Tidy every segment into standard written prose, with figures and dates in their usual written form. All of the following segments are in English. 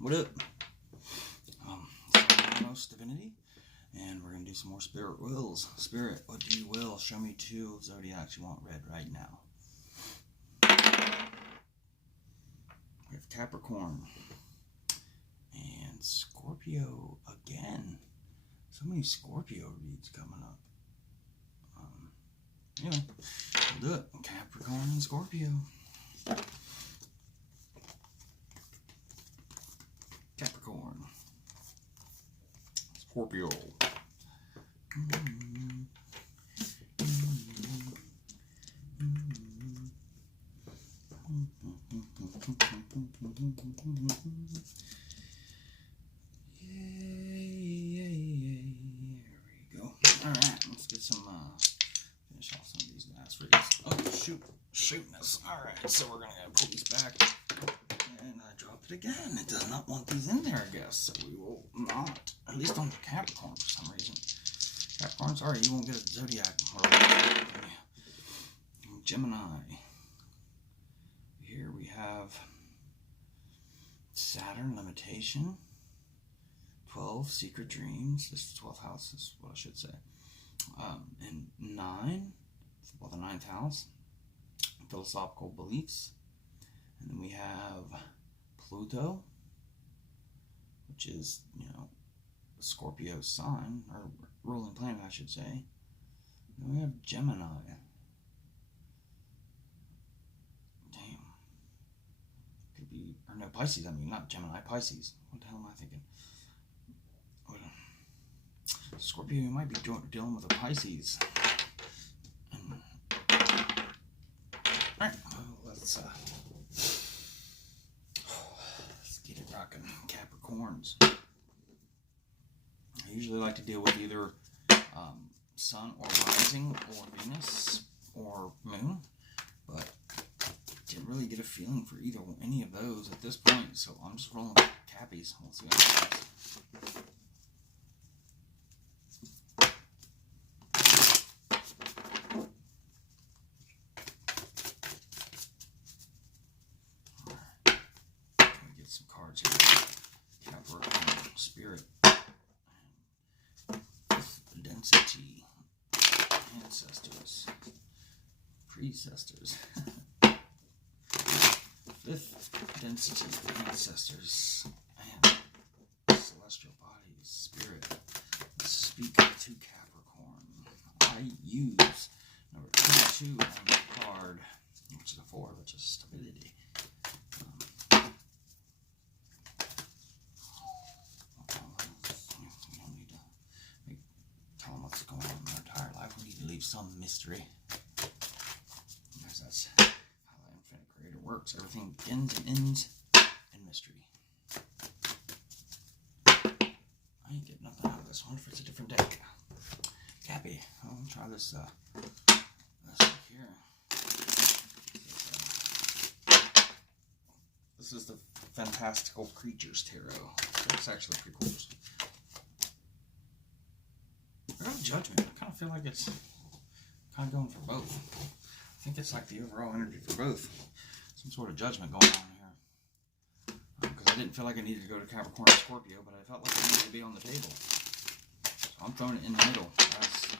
What up? It's Ouranos, Divinity, and we're going to do some more Spirit Wills. Spirit, what do you will? Show me two zodiacs you want read right now. We have Capricorn and Scorpio again. So many Scorpio reads coming up. Anyway, we'll do it. Capricorn and Scorpio. Capricorn. Scorpio. Yay. There we go. Alright, let's get some, finish off some of these last reads. Oh, shootness. Alright, so we're going to pull these back. And I drop it again. It does not want these in there, I guess. So we will not. At least on the Capricorn for some reason. Capricorn, sorry, you won't get a zodiac. Gemini. Here we have Saturn limitation. 12 secret dreams. This is the 12th house, is what I should say. And 9, well, the 9th house. Philosophical beliefs. And then we have Pluto, which is, Scorpio's sign, or ruling planet, I should say. And then we have Gemini. Damn. Could be, or no, Pisces, I mean, not Gemini, Pisces. What the hell am I thinking? Scorpio, you might be dealing with a Pisces. Alright, let's get it rocking. Capricorns. I usually like to deal with either Sun or Rising or Venus or Moon, but didn't really get a feeling for any of those at this point, so I'm just rolling with Cappies. We'll see what happens. Some cards here. Capricorn, Spirit, Density, Ancestors, Precestors, Fifth Density, Ancestors, and Celestial Bodies, Spirit. Let's speak to Capricorn. I use number 22 on the card, which is a 4, which is stability. Some mystery, because that's how the Infinite Creator works. Everything begins and ends in mystery. I ain't getting nothing out of this one if it's a different deck. Cappy, I'll try this here. This is the Fantastical Creatures Tarot. It's actually pretty cool. I got Judgment. I kind of feel like it's kind of going for both. I think it's like the overall energy for both. Some sort of judgment going on here. Because I didn't feel like I needed to go to Capricorn or Scorpio, but I felt like it needed to be on the table. So I'm throwing it in the middle. That's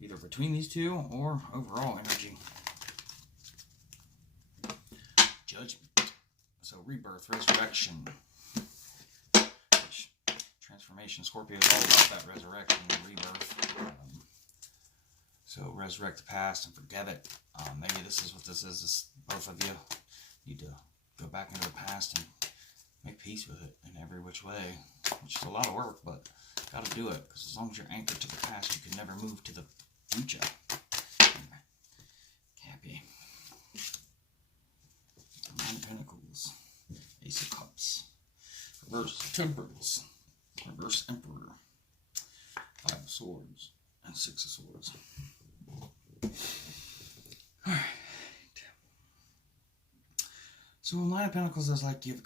either between these two or overall energy. Judgment. So rebirth, resurrection. Which, transformation, Scorpio is all about that resurrection and rebirth. So resurrect the past and forget it. Maybe this is what this is. Both of you need to go back into the past and make peace with it in every which way. Which is a lot of work, but got to do it. Because as long as you're anchored to the past, you can never move to the future. Cappy. 9 of Pentacles. Ace of Cups. Reverse Temperance. Reverse Emperor. 5 of Swords. And 6 of Swords. Alright. So in 9 of Pentacles is like you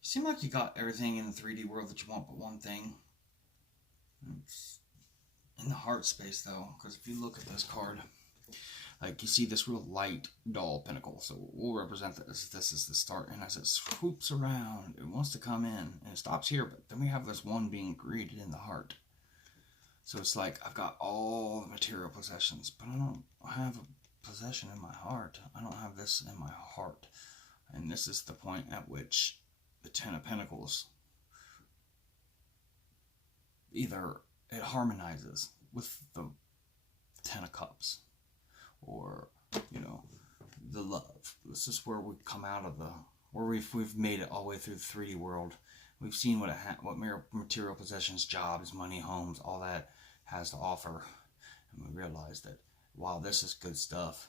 seem like you got everything in the 3D world that you want but one thing. It's in the heart space though, because if you look at this card, like you see this real light, dull pinnacle. So we'll represent this. This is the start, and as it swoops around, it wants to come in, and it stops here. But then we have this one being greeted in the heart. So it's like I've got all the material possessions, but I don't have a possession in my heart. I don't have this in my heart, and this is the point at which the Ten of Pentacles, either it harmonizes with the Ten of Cups, or, you know, the love. This is where we come out of where we've made it all the way through the 3D world. We've seen what material possessions, jobs, money, homes, all that has to offer, and we realize that while this is good stuff,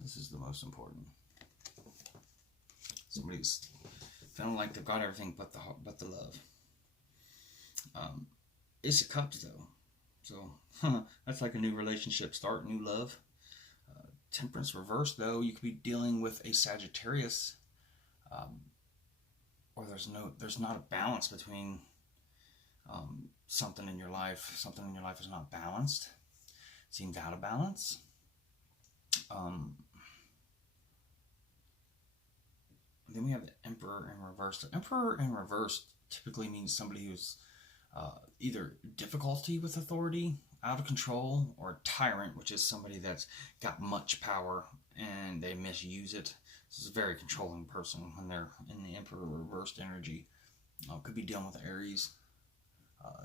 this is the most important. Somebody's feeling like they've got everything but the love. It's a Cups though, so that's like a new relationship start, new love. Temperance reverse though, you could be dealing with a Sagittarius, or there's not a balance between something in your life. Something in your life is not balanced. Seems out of balance. Then we have the Emperor in reverse. The Emperor in reverse typically means somebody who's either difficulty with authority, out of control, or tyrant, which is somebody that's got much power and they misuse it. This is a very controlling person when they're in the Emperor reversed energy. Could be dealing with Aries.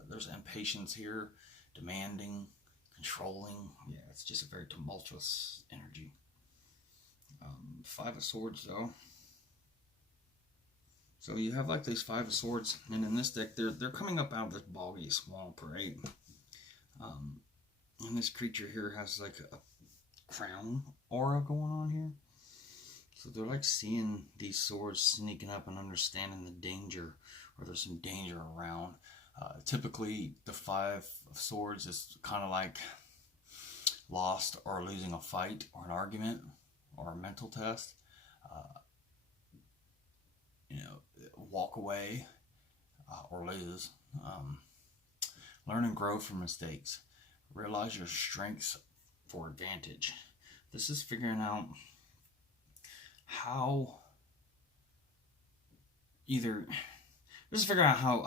There's impatience here, demanding, controlling. Yeah, it's just a very tumultuous energy. Five of Swords though. So you have like these Five of Swords, and in this deck, they're coming up out of this boggy swamp, right? And this creature here has like a crown aura going on here. So they're like seeing these swords sneaking up and understanding the danger, or there's some danger around. Typically, the Five of Swords is kind of like lost or losing a fight or an argument or a mental test. Walk away or lose. Learn and grow from mistakes. Realize your strengths for advantage. This is figuring out how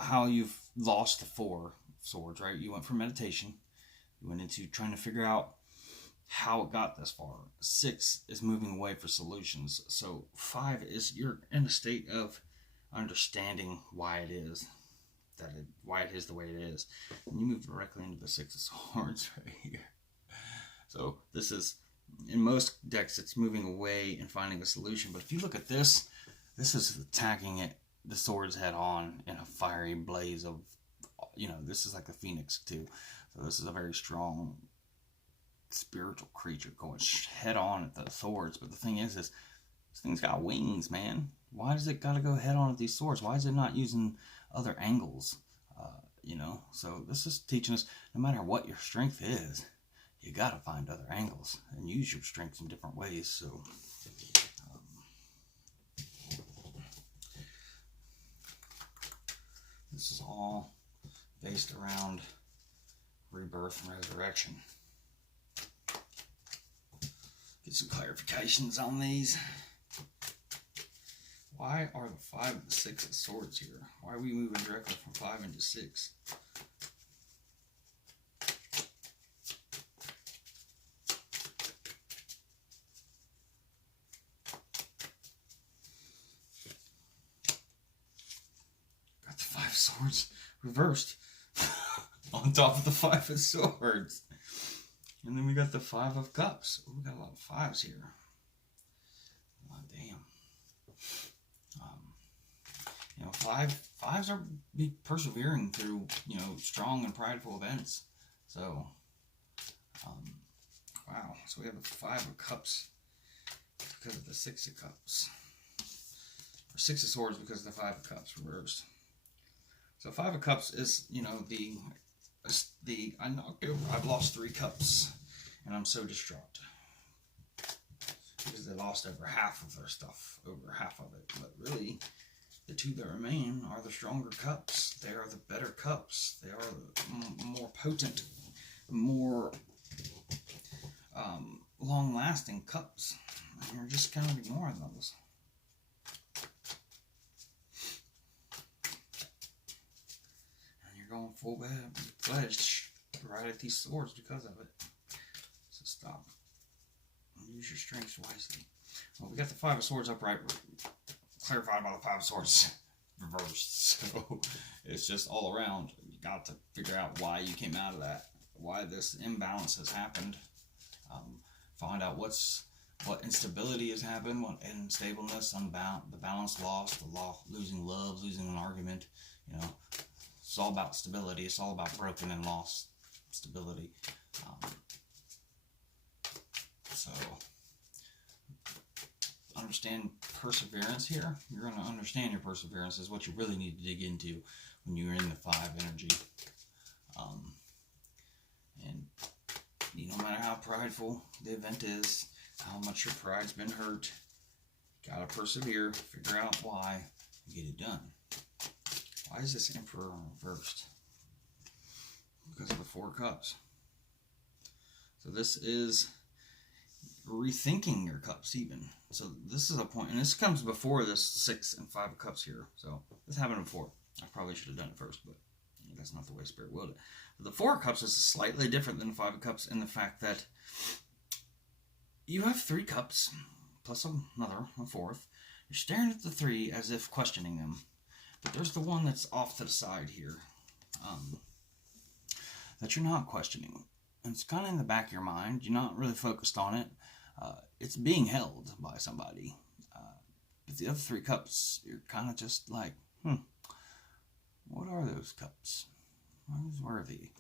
how you've lost the Four Swords, right? You went from meditation, you went into trying to figure out how it got this far. 6 is moving away for solutions. So 5 is you're in a state of understanding why it is the way it is, and you move directly into the 6 of Swords right here. So this is, in most decks, it's moving away and finding a solution. But if you look at this is attacking it, the swords head on in a fiery blaze of, this is like the Phoenix too. So this is a very strong spiritual creature going head on at the swords. But the thing is this thing's got wings, man. Why does it got to go head on at these swords? Why is it not using other angles? So this is teaching us, no matter what your strength is, you got to find other angles and use your strengths in different ways. So this is all based around rebirth and resurrection. Get some clarifications on these. Why are the 5 and the 6 of Swords here? Why are we moving directly from 5 into 6? Got the 5 of Swords reversed on top of the 5 of Swords. And then we got the 5 of Cups. Ooh, we got a lot of 5s here. Oh, damn. Fives are be persevering through, strong and prideful events. So, wow. So we have the 5 of Cups because of the 6 of Cups. Or 6 of Swords because of the 5 of Cups reversed. So 5 of Cups is, I've lost 3 cups and I'm so distraught. Because they lost over half of their stuff, over half of it. But really, the 2 that remain are the stronger cups. They are the better cups. They are the more potent, more long-lasting cups. And you're just kind of ignoring those. And you're going full-fledged right at these swords because of it. So stop. Use your strengths wisely. Well, we got the Five of Swords upright, clarified about the Five of Swords reversed. So it's just all around. You got to figure out why you came out of that, why this imbalance has happened. Find out what instability has happened, what unstableness, the balance lost, losing love, losing an argument. You know, it's all about stability. It's all about broken and lost stability. So understand perseverance here. You're going to understand your perseverance is what you really need to dig into when you're in the 5 energy. And no matter how prideful the event is, how much your pride's been hurt, you gotta persevere, figure out why, and get it done. Why is this Emperor reversed? Because of the 4 cups. So this is rethinking your cups even. So this is a point, and this comes before this 6 and 5 of cups here. So this happened before. I probably should have done it first, but that's not the way Spirit willed it. The 4 of cups is slightly different than the 5 of cups in the fact that you have 3 cups plus another, a 4th. You're staring at the 3 as if questioning them. But there's the one that's off to the side here that you're not questioning. And it's kind of in the back of your mind. You're not really focused on it. It's being held by somebody. But the other 3 cups, you're kind of just like, what are those cups? Who's worthy?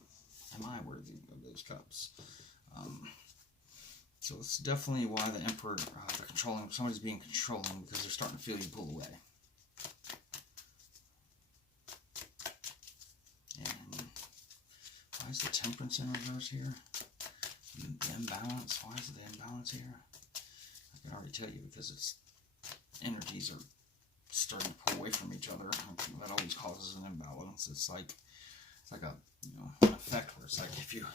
Am I worthy of those cups? So it's definitely why the Emperor, they're controlling, somebody's being controlling because they're starting to feel you pull away. And why is the Temperance in reverse here? The imbalance, why is the imbalance here? I can already tell you because it's energies are starting to pull away from each other. That always causes an imbalance. It's like a an effect where it's like if you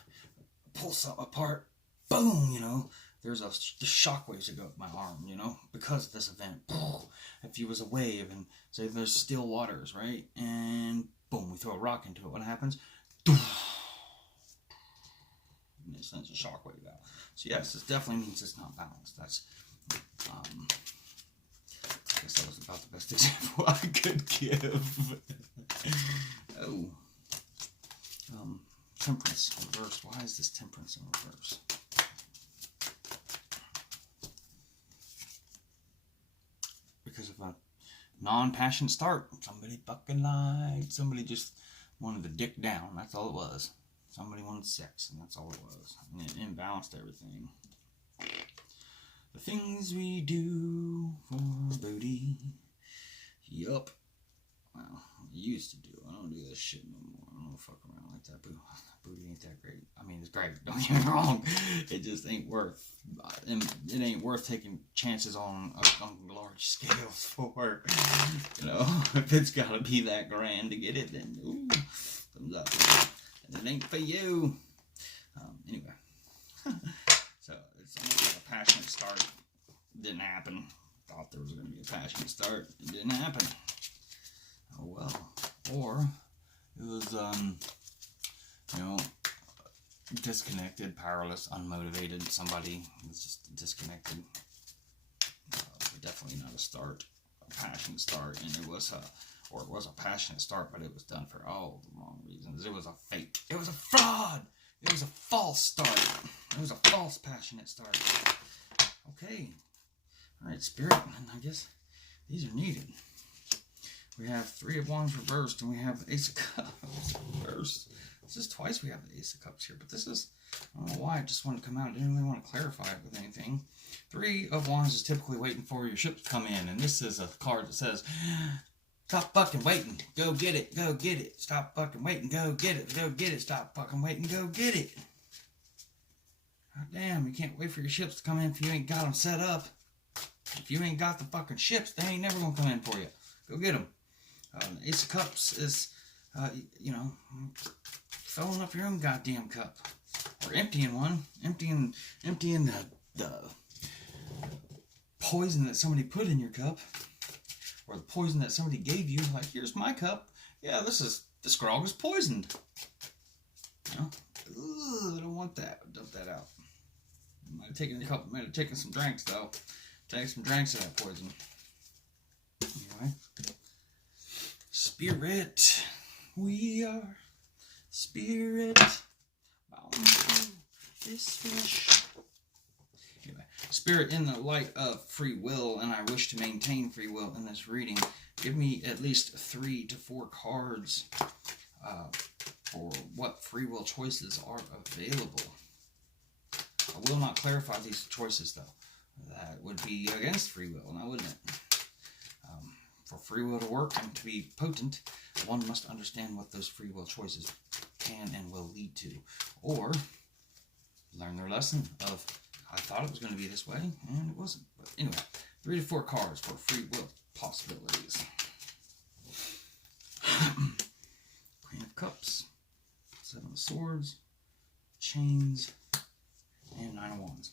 pull something apart, boom, there's the shock waves that go up my arm, because of this event. If you was a wave and say there's still waters, right? And boom, we throw a rock into it. What happens? And it sends a shock wave out. So yes, this definitely means it's not balanced. That's I guess that was about the best example I could give. Temperance reversed. Why is this Temperance in reverse? Because of a non-passionate start. Somebody fucking lied. Somebody just wanted the dick down. That's all it was. Somebody wanted sex, and that's all it was. And it imbalanced everything. The things we do for booty. Yup. Well, I used to do. I don't do this shit no more. I don't fuck around like that. Booty ain't that great. I mean, it's great. Don't get me wrong. It just ain't worth. It ain't worth taking chances on large scales for. If it's gotta be that grand to get it, then ooh, thumbs up. And it ain't for you. Anyway. So it's almost like a passionate start. Didn't happen. Thought there was going to be a passionate start. It didn't happen. Oh well. Or it was, disconnected, powerless, unmotivated. Somebody was just disconnected. Definitely not a start, a passionate start, and it was a passionate start, but it was done for all the wrong reasons. It was a fake. It was a fraud. It was a false start. It was a false passionate start. Okay. Alright, Spirit, and I guess these are needed. We have 3 of Wands reversed, and we have Ace of Cups reversed. This is twice we have the Ace of Cups here, but this is, I don't know why, I just wanted to come out. I didn't really want to clarify it with anything. 3 of Wands is typically waiting for your ship to come in, and this is a card that says, stop fucking waiting, go get it, go get it. Stop fucking waiting, go get it, go get it. Stop fucking waiting, go get it. God damn, you can't wait for your ships to come in if you ain't got them set up. If you ain't got the fucking ships, they ain't never gonna come in for you. Go get them. The Ace of Cups is, filling up your own goddamn cup. Or emptying one. Emptying the the poison that somebody put in your cup, or the poison that somebody gave you. Like, here's my cup. Yeah, this grog is poisoned. You know? Ugh, I don't want that. Dump that out. Might have taken some drinks though. Take some drinks of that poison. Anyway. Spirit. We are spirit. Bound to this flesh. Anyway. Spirit, in the light of free will, and I wish to maintain free will in this reading, give me at least 3 to 4 cards for what free will choices are available. I will not clarify these choices, though. That would be against free will, now wouldn't it? For free will to work and to be potent, one must understand what those free will choices can and will lead to. Or learn their lesson of, I thought it was going to be this way, and it wasn't. But anyway, 3 to 4 cards for free will possibilities. Queen of Cups, 7 of Swords, Chains, and 9 of Wands.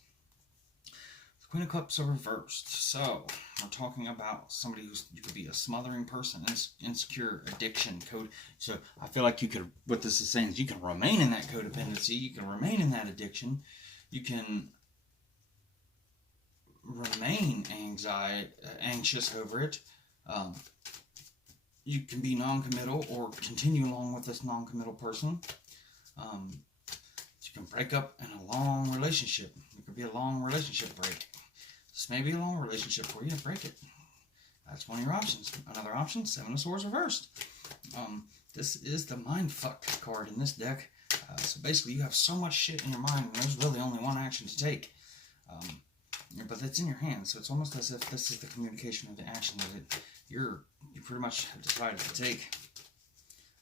The Queen of Cups are reversed. So, we're talking about somebody you could be a smothering person, insecure, addiction, code. So, I feel like you could, what this is saying is you can remain in that codependency, you can remain in that addiction, you can remain anxious over it. You can be non-committal or continue along with this non-committal person. You can break up in a long relationship. It could be a long relationship break. This may be a long relationship for you. Break it. That's one of your options. Another option, 7 of Swords reversed. This is the Mindfuck card in this deck. So basically, you have so much shit in your mind, and there's really only one action to take. But it's in your hands, so it's almost as if this is the communication of the action that you pretty much have decided to take.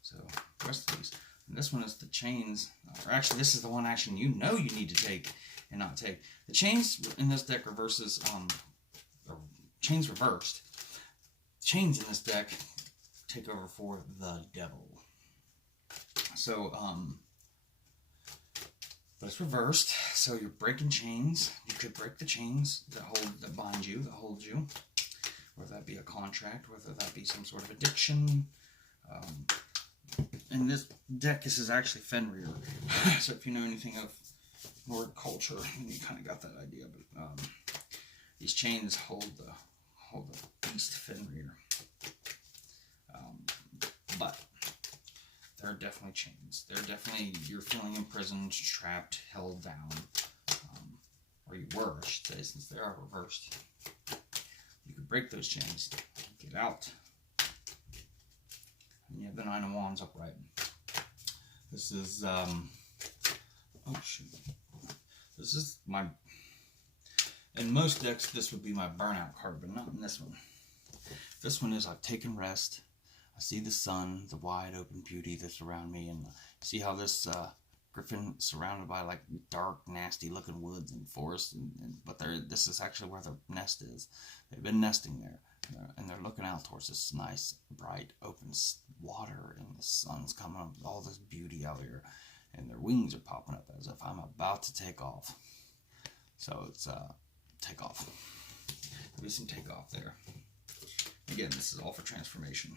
So, the rest of these. And this one is the Chains. Or actually, this is the one action you know you need to take and not take. The Chains in this deck reverses, Chains reversed. Chains in this deck take over for the Devil. So, but it's reversed, so you're breaking chains. You could break the chains that bind you, that hold you. Whether that be a contract, whether that be some sort of addiction. In this deck, this is actually Fenrir. So if you know anything of Nordic culture, you kind of got that idea. But these chains hold the beast Fenrir. But they're definitely chains. They're definitely, you're feeling imprisoned, trapped, held down. Or you were, I should say, since they are reversed. You could break those chains, get out. And you have the 9 of Wands upright. This is, oh shoot. This is my, in most decks, this would be my burnout card, but not in this one. This one is, I've taken rest. I see the sun, the wide open beauty that's around me, and see how this griffin is surrounded by like dark, nasty looking woods and forests, but this is actually where the nest is. They've been nesting there, and they're looking out towards this nice, bright, open water, and the sun's coming up with all this beauty out here, and their wings are popping up as if I'm about to take off. So it's take off. There'll be some takeoff there. Again, this is all for transformation.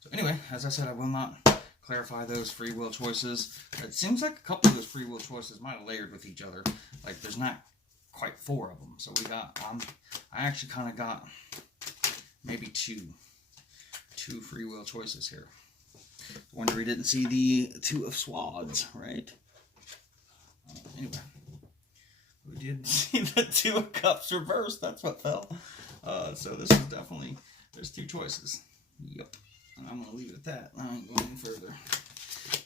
So anyway, as I said, I will not clarify those free will choices. It seems like a couple of those free will choices might have layered with each other. Like there's not quite 4 of them. So we got, I actually kind of got maybe two free will choices here. Wonder we didn't see the 2 of Swords, right? Anyway, we did see the 2 of Cups reversed. That's what fell. So this is definitely, there's 2 choices. Yep. And I'm going to leave it at that. I ain't going any further.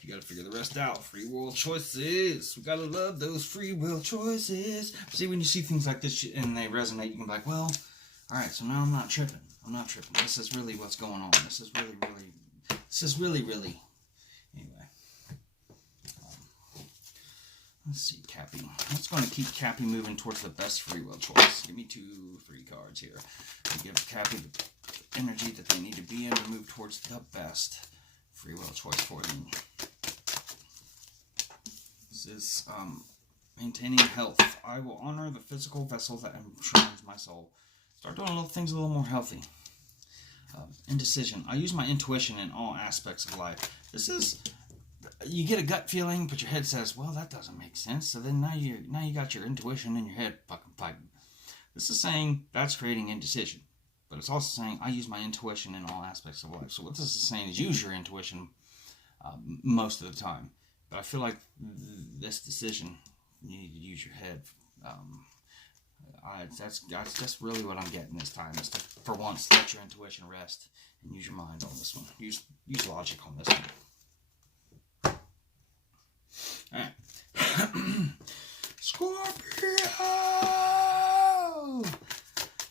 You got to figure the rest out. Free will choices. We got to love those free will choices. See, when you see things like this and they resonate, you can be like, well, alright, so now I'm not tripping. I'm not tripping. This is really what's going on. This is really. Anyway. Let's see, Cappy. What's going to keep Cappy moving towards the best free will choice? Give me 2 free cards here. To give Cappy the energy that they need to be in to move towards the best free will choice for them. This is Maintaining health. I will honor the physical vessel that enshrines my soul. Start doing little things a little more healthy. Indecision. I use my intuition in all aspects of life. This is, you get a gut feeling, but your head says, well, that doesn't make sense. So then now you got your intuition in your head fucking fighting. This is saying that's creating indecision. But it's also saying I use my intuition in all aspects of life. So what this is saying is use your intuition most of the time. But I feel like this decision, you need to use your head. That's really what I'm getting this time. Is to, for once, let your intuition rest and use your mind on this one. Use logic on this one. All right.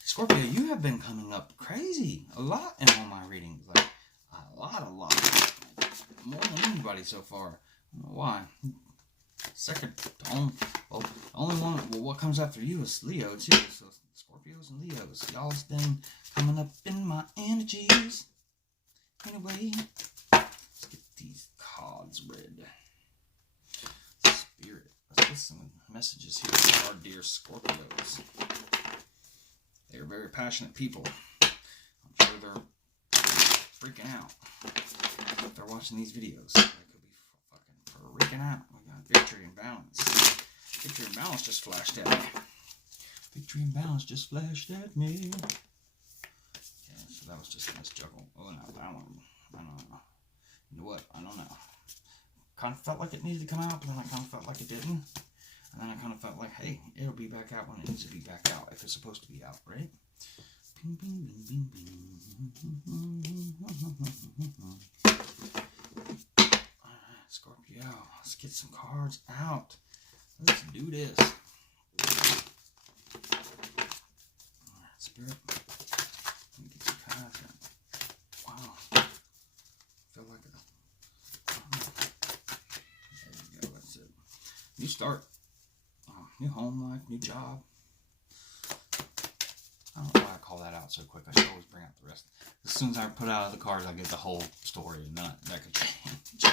Scorpio, you have been coming up crazy a lot in all my readings. Like a lot. More than anybody so far. I don't know why. Second, the only one, well, what comes after you is Leo, too. So, Scorpios and Leos. Y'all's been coming up in my energies. Anyway, let's get these cards read. Spirit. Let's get some messages here for our dear Scorpios. They are very passionate people. I'm sure they're freaking out. If they're watching these videos, they could be fucking freaking out. We got victory and balance. Victory and balance just flashed at me. Victory and balance just flashed at me. Okay, so that was just a nice juggle. Oh, no, that one. I don't know. You know what? I don't know. Kind of felt like it needed to come out, but then I kind of felt like it didn't. And then I kind of felt like, hey, it'll be back out when it needs to be back out, if it's supposed to be out, right? Bing, bing, bing, bing, bing. Alright, Scorpio, let's get some cards out. Let's do this. Alright, Spirit. Let me get some cards out. Wow. I feel like there we go, that's it. New start. New home life, new job. I don't know why I call that out so quick. I should always bring out the rest. As soon as I put out the cards, I get the whole story, and then that could change.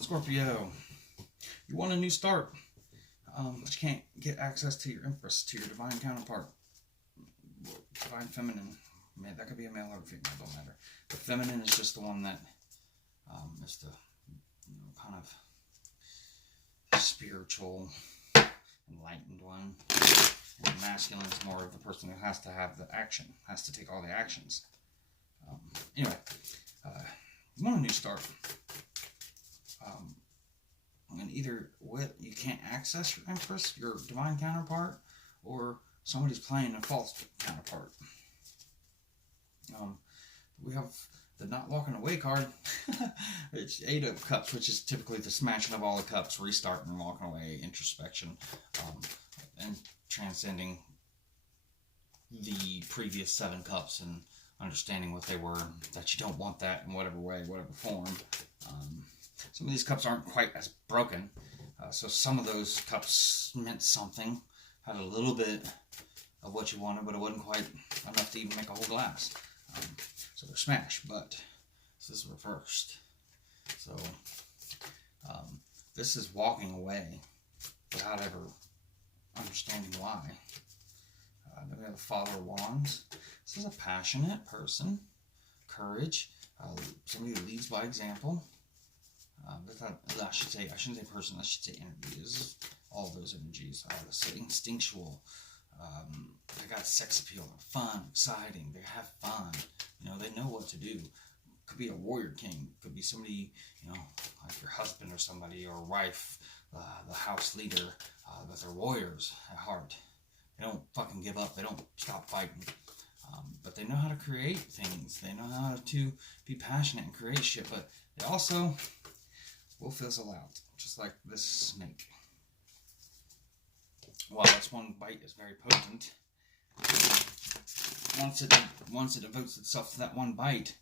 Scorpio, you want a new start, but you can't get access to your Empress, to your divine counterpart, divine feminine. Man, that could be a male or a female, don't matter. The feminine is just the one that is the kind of spiritual, enlightened one. And the masculine is more of the person who has to have the action, has to take all the actions. Anyway, you want a new start. And either you can't access your Empress, your divine counterpart, or somebody's playing a false counterpart. We have the not walking away card. It's 8 of Cups, which is typically the smashing of all the cups, restarting, walking away, introspection, and transcending the previous 7 cups and understanding what they were, that you don't want that in whatever way, whatever form. Some of these cups aren't quite as broken, so some of those cups meant something, had a little bit of what you wanted, but it wasn't quite enough to even make a whole glass. So they're smashed, but this is reversed. So this is walking away without ever understanding why. Then we have the Father of Wands. This is a passionate person, courage, somebody who leads by example. I shouldn't say person, I should say energy. This is all those energies. The instinctual. They got sex appeal. They're fun, exciting. They have fun. They know what to do. Could be a warrior king. Could be somebody, like your husband or somebody, or wife, the house leader. But they're warriors at heart. They don't fucking give up. They don't stop fighting. But they know how to create things. They know how to be passionate and create shit. But they also will fizzle out, just like this snake. While this one bite is very potent, once it devotes itself to that one bite,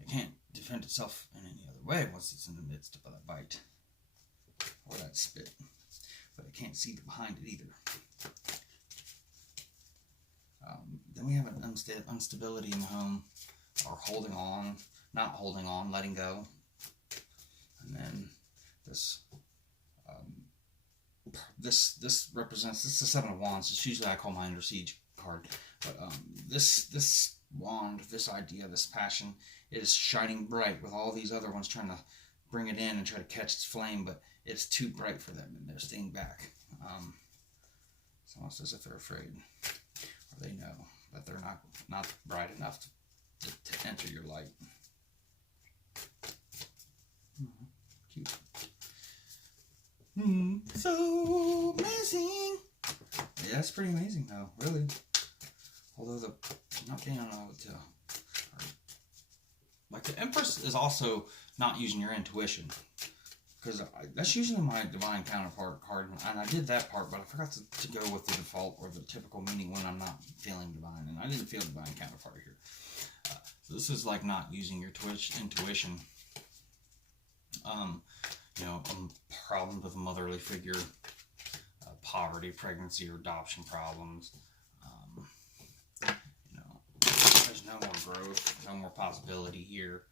it can't defend itself in any other way once it's in the midst of that bite or that spit. But it can't see behind it either. Then we have an instability in the home, or holding on, not holding on, letting go. And then this this represents, this is the Seven of Wands. It's usually I call my Under Siege card, but this wand, this idea, this passion, is shining bright with all these other ones trying to bring it in and try to catch its flame, but it's too bright for them and they're staying back. It's almost as if they're afraid, or they know that they're not bright enough to enter your light. Cute. So amazing. Yeah, it's pretty amazing though, really. Although I'm not getting on to, like, the Empress is also not using your intuition, because that's usually my divine counterpart card, and I did that part, but I forgot to go with the default or the typical meaning when I'm not feeling divine, and I didn't feel divine counterpart here. So this is like not using your intuition. You know, problems with a motherly figure, poverty, pregnancy, or adoption problems. You know, there's no more growth, no more possibility here.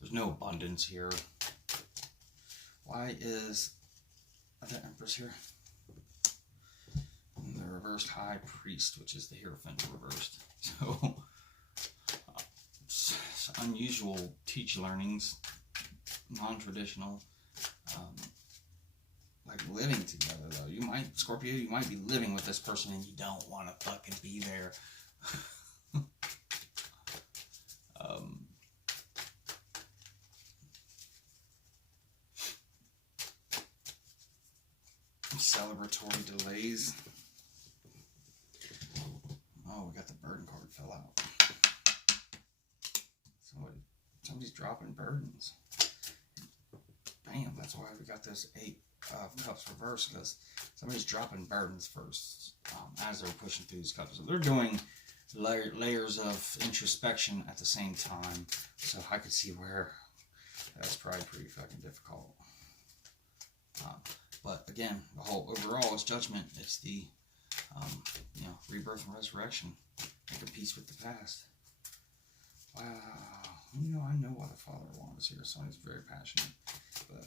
There's no abundance here. Why is the Empress here? And the reversed High Priest, which is the Hierophant reversed. So, it's unusual teach learnings, non-traditional. Like living together, though. You might, Scorpio, you might be living with this person and you don't want to fucking be there. Celebratory delays. Oh, we got the burden card fell out. Somebody's dropping burdens. Bam, that's why we got this 8 of Cups reversed, because somebody's dropping burdens first as they're pushing through these cups. So they're doing layers of introspection at the same time. So I could see where that's probably pretty fucking difficult. But again, the whole overall is judgment. It's the you know, rebirth and resurrection. Make a peace with the past. Wow. You know, I know why the Father of Wands is here. Somebody's very passionate. But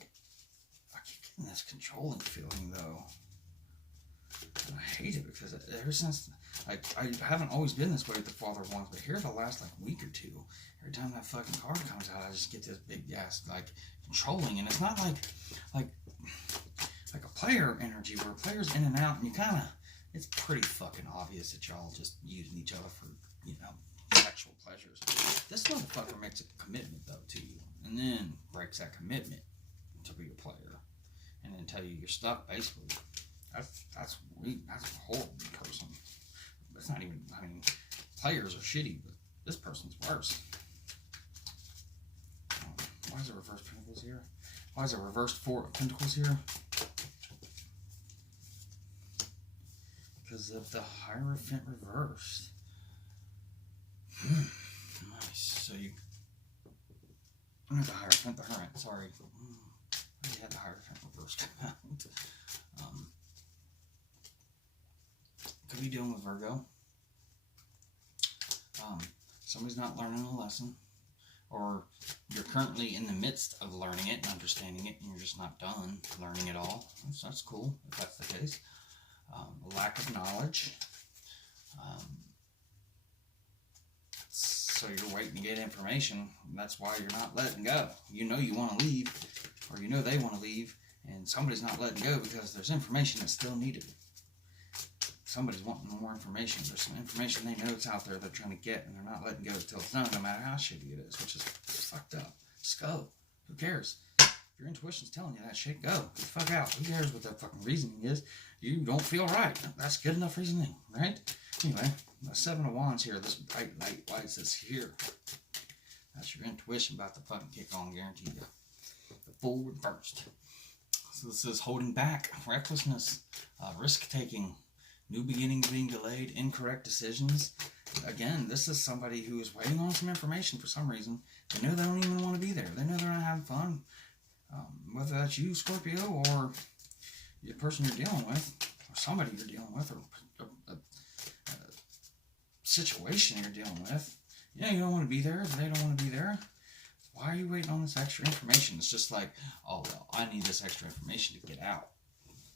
I keep getting this controlling feeling, though. And I hate it, because ever since, like, I haven't always been this way with the Father of Wands, but here the last, like, week or two, every time that fucking card comes out, I just get this big ass, like, controlling. And it's not like a player energy where players in and out, and you kind of, it's pretty fucking obvious that y'all just using each other for, you know, sexual pleasures. This motherfucker makes a commitment, though, to you, and then breaks that commitment to be a player, and then tell you you're stuck, basically. That's weak. That's a horrible person. It's not even, I mean, players are shitty, but this person's worse. Why is there reversed Pentacles here? Why is there reversed 4 of Pentacles here? Because of the Hierophant reversed. Nice. So you... Not the Hierophant, the Hermit, sorry. I had the Hierophant reversed come out. Could be dealing with Virgo. Somebody's not learning a lesson. Or you're currently in the midst of learning it and understanding it, and you're just not done learning it all. That's cool, if that's the case. Lack of knowledge. So you're waiting to get information. That's why you're not letting go. You know you want to leave, or you know they want to leave, and somebody's not letting go because there's information that's still needed. Somebody's wanting more information. There's some information they know it's out there they're trying to get, and they're not letting go until it's done, no matter how shitty it is, which is fucked up. Just go. Who cares? If your intuition's telling you that shit, go. Get the fuck out. Who cares what that fucking reasoning is? You don't feel right. That's good enough reasoning, right? Anyway, the 7 of Wands here, this bright light lights is here. That's your intuition about to fucking kick on, guarantee you. The full reversed. So this is holding back, recklessness, risk-taking, new beginnings being delayed, incorrect decisions. Again, this is somebody who is waiting on some information for some reason. They know they don't even want to be there. They know they're not having fun. Whether that's you, Scorpio, or the person you're dealing with, or somebody you're dealing with, or a situation you're dealing with. Yeah, you don't want to be there. They don't want to be there. Why are you waiting on this extra information? It's just like, oh, well, I need this extra information to get out.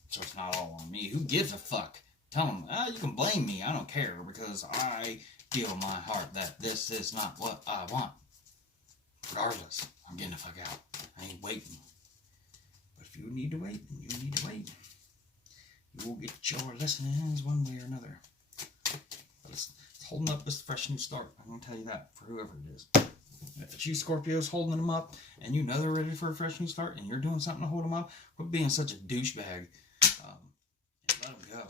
So it's not all on me. Who gives a fuck? Tell them, you can blame me. I don't care because I feel in my heart that this is not what I want. Regardless, I'm getting the fuck out. I ain't waiting. But if you need to wait, then you need to wait. You will get your lessons one way or another. But it's holding up this fresh new start. I'm going to tell you that for whoever it is. If it's you Scorpios holding them up and you know they're ready for a fresh new start and you're doing something to hold them up, quit being such a douchebag and let them go.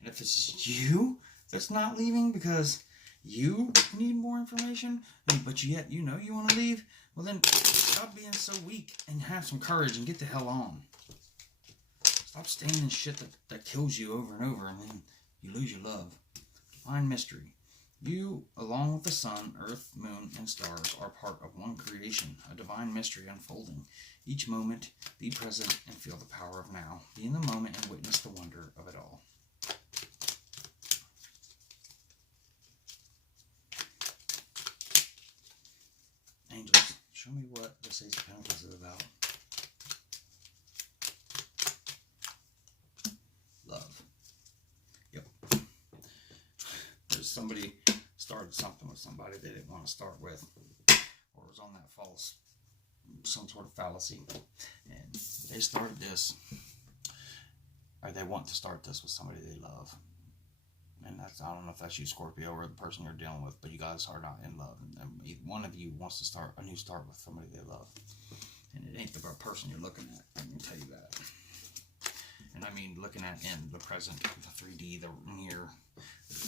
And if it's you that's not leaving because you need more information, but yet you know you want to leave, well then stop being so weak and have some courage and get the hell on. Stop staying in shit that kills you over and over and then you lose your love. Divine mystery. You, along with the sun, earth, moon, and stars, are part of one creation, a divine mystery unfolding. Each moment, be present and feel the power of now. Be in the moment and witness the wonder of it all. Angels, show me what this Ace of Pentacles is about. Love. Yep. There's somebody started something with somebody they didn't want to start with, or was on that false, some sort of fallacy, and they started this, or they want to start this with somebody they love. And that's, I don't know if that's you, Scorpio, or the person you're dealing with, but you guys are not in love. And one of you wants to start a new start with somebody they love. And it ain't the person you're looking at. I can tell you that. And I mean looking at in the present, the 3D, the near,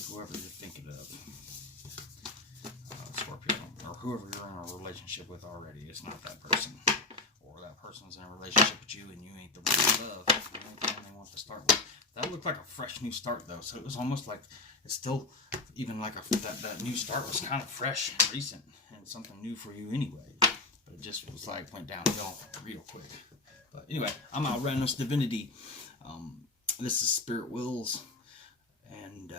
whoever you're thinking of. Scorpio, or whoever you're in a relationship with already. It's not that person. Or that person's in a relationship with you and you ain't the one they love. You ain't the one they want to start with. That looked like a fresh new start though. So it was almost like it's still even like that new start was kind of fresh and recent and something new for you anyway. But it just was like went downhill real quick. But anyway, I'm Ouranos Divinity. This is Spirit Wills. And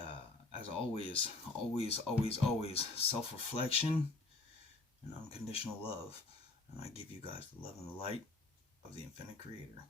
as always, always self-reflection and unconditional love. And I give you guys the love and the light of the infinite creator.